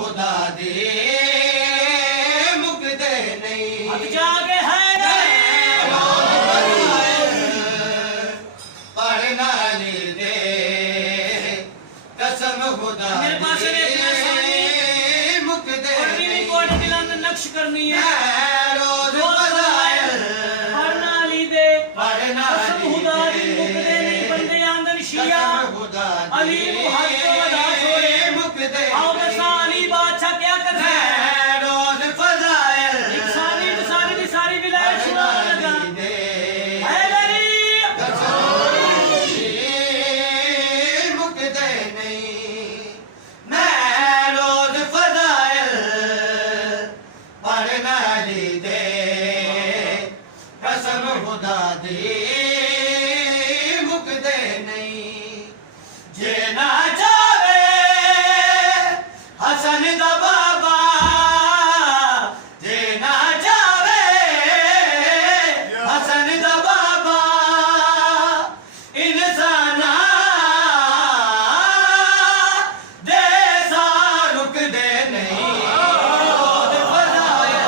खुदा दी मुकदे नहीं हक जागे है पढ़ना ली दे कसम खुदा मेरे पास दी मुकदे नहीं कोड दिलान नक्श करनी है रोज फजाइल पढ़ना ली दे पढ़ना कसम खुदा दी मुकदे नहीं बंदे आंदन शिया खुदा अली हक वदा छोड़े मुकदे आओ साली बादशाह क्या कर रहे हैं रोज फजाइल एक सारी विलायत सुना लगा हैदरी मुकदे नहीं मैं रोज फजाइल पढ़ना ली दे कसम खुदा दी मुकदे नहीं जे ना जावे हसन दा बाबा जे ना जावे हसन दा बाबा इंसाना दे सा रुकदे नहीं रोज फजाइल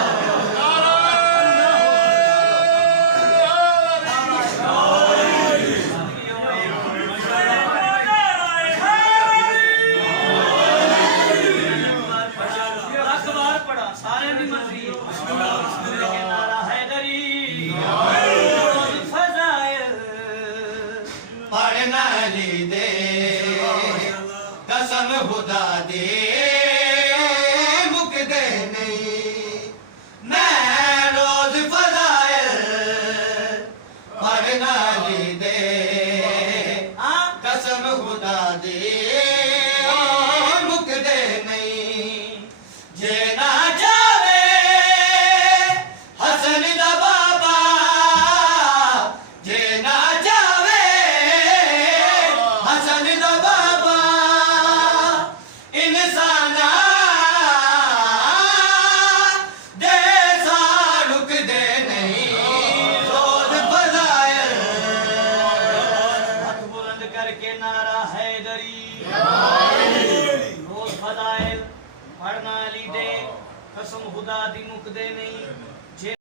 अखबार पढ़ा सारे दी मर्जी नारा हैदरी फजाइल पढ़ना ली दे कसम खुदा दे मुकदे नहीं मैं रोज फजाइल पढ़ना ली दे कसम खुदा दे मुकदे नहीं जे ना जावे हसन दा बाबा जे ना जावे हसन दा बाबा इंसाना दे सा रुकदे नहीं रोज फजाइल हाथ बुलंद करके नारा हैदरी रोज फजाइल पढ़ना ली दे कसम खुदा दी मुकदे नहीं